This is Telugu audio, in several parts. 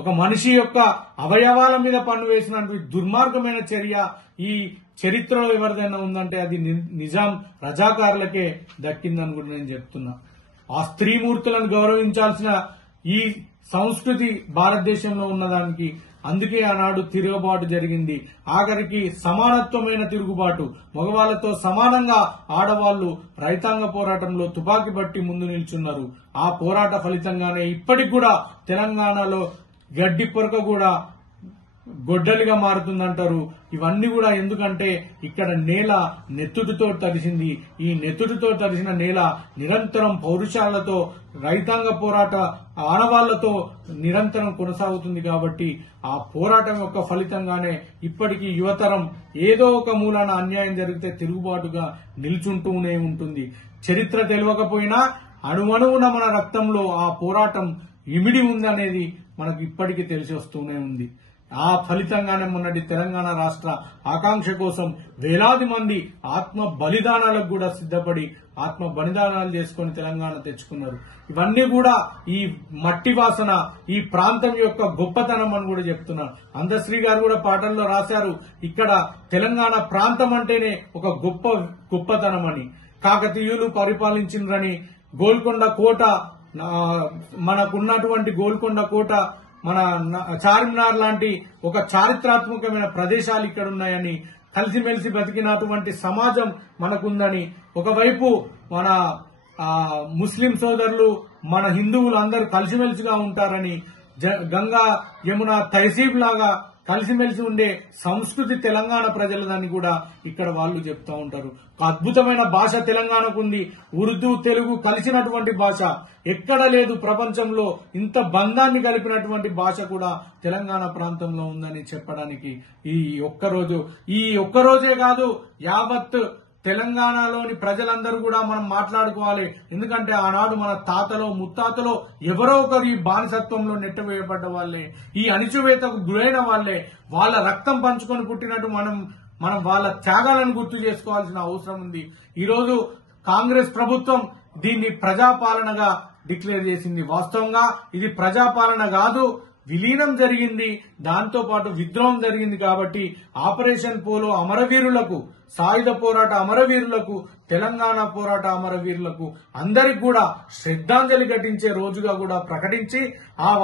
ఒక మనిషి యొక్క అవయవాల మీద పన్ను వేసినటువంటి దుర్మార్గమైన చర్య ఈ చరిత్రలో ఎవరిదైనా ఉందంటే అది నిజాం రజాకారులకే దక్కిందని కూడా నేను చెప్తున్నా. ఆ స్త్రీమూర్తులను గౌరవించాల్సిన ఈ సంస్కృతి భారతదేశంలో ఉన్నదానికి అందుకే ఆనాడు తిరుగుబాటు జరిగింది. ఆఖరికి సమానత్వమైన తిరుగుబాటు, మగవాళ్లతో సమానంగా ఆడవాళ్లు రైతాంగ పోరాటంలో తుపాకీ పట్టి ముందు నిల్చున్నారు. ఆ పోరాట ఫలితంగానే ఇప్పటికి కూడా తెలంగాణలో గడ్డి పొరక కూడా గొడ్డలిగా మారుతుందంటారు. ఇవన్నీ కూడా ఎందుకంటే ఇక్కడ నేల నెత్తుటితో తడిసింది. ఈ నెత్తుటితో తడిసిన నేల నిరంతరం పౌరుషాలతో రైతాంగ పోరాట ఆనవాళ్లతో నిరంతరం కొనసాగుతుంది. కాబట్టి ఆ పోరాటం యొక్క ఫలితంగానే ఇప్పటికీ యువతరం ఏదో ఒక మూలాన అన్యాయం జరిగితే తిరుగుబాటుగా నిల్చుంటూనే ఉంటుంది. చరిత్ర తెలియకపోయినా అణువణువున మన రక్తంలో ఆ పోరాటం ఇమిడి ఉందనేది మనకు ఇప్పటికీ తెలిసి వస్తూనే ఉంది. ఆ ఫలితంగానే మొన్నటి తెలంగాణ రాష్ట్ర ఆకాంక్ష కోసం వేలాది మంది ఆత్మ బలిదానాలకు కూడా సిద్ధపడి ఆత్మ బలిదానాలు చేసుకుని తెలంగాణ తెచ్చుకున్నారు. ఇవన్నీ కూడా ఈ మట్టి వాసన, ఈ ప్రాంతం యొక్క గొప్పతనం అని కూడా చెప్తున్నారు. అందశ్రీ గారు కూడా పాటల్లో రాశారు, ఇక్కడ తెలంగాణ ప్రాంతం అంటేనే ఒక గొప్పతనం అని. కాకతీయులు పరిపాలించిండ్రని గోల్కొండ కోట, మనకున్నటువంటి గోల్కొండ కోట, మన చార్మినార్ లాంటి ఒక చారిత్రాత్మకమైన ప్రదేశాలు ఇక్కడ ఉన్నాయని, కలిసిమెలిసి బతికినటువంటి సమాజం మనకుందని, ఒకవైపు మన ముస్లిం సోదరులు మన హిందువులు అందరూ కలిసిమెలిసిగా ఉంటారని, గంగా యమున తహసీబ్ లాగా కలిసిమెలిసి ఉండే సంస్కృతి తెలంగాణ ప్రజలదని కూడా ఇక్కడ వాళ్ళు చెప్తా ఉంటారు. ఒక అద్భుతమైన భాష తెలంగాణకు ఉంది. ఉర్దూ తెలుగు కలిసినటువంటి భాష ఎక్కడ లేదు ప్రపంచంలో. ఇంత బంధాన్ని కలిపినటువంటి భాష కూడా తెలంగాణ ప్రాంతంలో ఉందని చెప్పడానికి ఈ ఒక్కరోజే కాదు, యావత్ తెలంగాణలోని ప్రజలందరూ కూడా మనం మాట్లాడుకోవాలి. ఎందుకంటే ఆనాడు మన తాతలో ముత్తాతలో ఎవరో ఒకరు ఈ బానిసత్వంలో నెట్టవేయబడ్డ వాళ్లే, ఈ అణిచివేతకు గురైన వాళ్లే. వాళ్ళ రక్తం పంచుకొని పుట్టినట్టు మనం వాళ్ళ త్యాగాలను గుర్తు చేసుకోవాల్సిన అవసరం ఉంది. ఈరోజు కాంగ్రెస్ ప్రభుత్వం దీన్ని ప్రజాపాలనగా డిక్లేర్ చేసింది. వాస్తవంగా ఇది ప్రజాపాలన కాదు, విలీనం జరిగింది, దాంతో పాటు విద్రోహం జరిగింది. కాబట్టి ఆపరేషన్ పోలో అమరవీరులకు, సాయుధ పోరాట అమరవీరులకు, తెలంగాణ పోరాట అమరవీరులకు అందరికి కూడా శ్రద్ధాంజలి ఘటించే రోజుగా కూడా ప్రకటించి,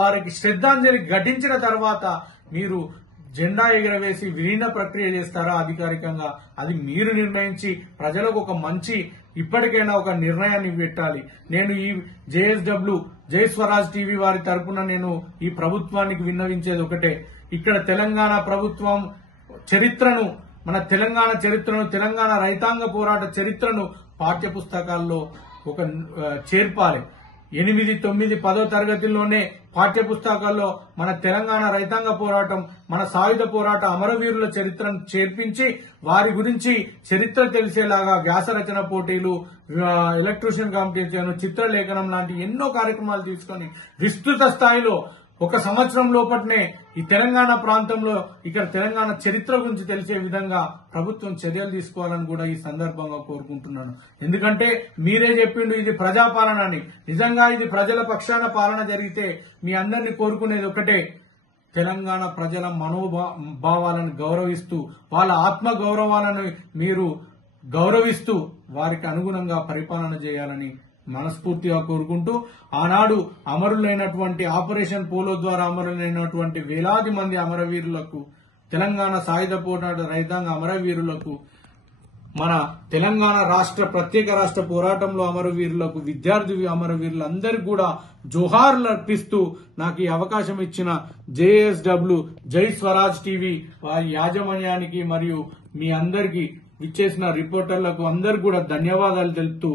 వారికి శ్రద్ధాంజలి ఘటించిన తర్వాత మీరు జెండా ఎగరవేసి విలీన ప్రక్రియ చేస్తారా అధికారికంగా, అది మీరు నిర్ణయించి ప్రజలకు ఒక మంచి ఇప్పటికైనా ఒక నిర్ణయాన్ని పెట్టాలి. నేను ఈ జేఎస్డబ్ల్యూ జై స్వరాజ్ టీవీ వారి తరపున నేను ఈ ప్రభుత్వానికి విన్నవించేది ఒకటే, ఇక్కడ తెలంగాణ ప్రభుత్వం చరిత్రను, మన తెలంగాణ చరిత్రను, తెలంగాణ రైతాంగ పోరాట చరిత్రను పాఠ్య పుస్తకాల్లో చేర్పాలి. 8, 9, 10వ తరగతిలోనే పాఠ్య పుస్తకాల్లో మన తెలంగాణ రైతాంగ పోరాటం, మన సాయుధ పోరాట అమరవీరుల చరిత్రను చేర్పించి వారి గురించి చరిత్ర తెలిసేలాగా వ్యాస రచన పోటీలు, ఎలక్ట్రీషియన్ కాంపిటీషన్, చిత్రలేఖనం లాంటి ఎన్నో కార్యక్రమాలు తీసుకొని విస్తృత స్థాయిలో ఒక సంవత్సరం లోపట్నే ఈ తెలంగాణ ప్రాంతంలో ఇక్కడ తెలంగాణ చరిత్ర గురించి తెలిసే విధంగా ప్రభుత్వం చర్యలు తీసుకోవాలని కూడా ఈ సందర్భంగా కోరుకుంటున్నాను. ఎందుకంటే మీరే చెప్పిండు ఇది ప్రజాపాలన అని. నిజంగా ఇది ప్రజల పక్షాన పాలన జరిగితే మీ అందరినీ కోరుకునేది ఒకటే, తెలంగాణ ప్రజల మనోభావాలను గౌరవిస్తూ, వాళ్ళ ఆత్మ గౌరవాలను మీరు గౌరవిస్తూ వారికి అనుగుణంగా పరిపాలన చేయాలని మనస్ఫూర్తిగా కోరుకుంటూ, ఆనాడు అమరులైనటువంటి ఆపరేషన్ పోలో ద్వారా అమరులైనటువంటి వేలాది మంది అమరవీరులకు, తెలంగాణ సాయుధ పోరాట రైతాంగ అమరవీరులకు, మన తెలంగాణ రాష్ట్ర ప్రత్యేక రాష్ట్ర పోరాటంలో అమరవీరులకు, విద్యార్థి అమరవీరులందరికీ కూడా జోహార్లు అర్పిస్తూ నాకు ఈ అవకాశం ఇచ్చిన జేఎస్డబ్ల్యూ జై స్వరాజ్ టీవీ వారి యాజమాన్యానికి మరియు మీ అందరికీ విచ్చేసిన రిపోర్టర్లకు అందరికీ కూడా ధన్యవాదాలు తెలుపుతూ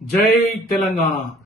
జై తెలంగాణ.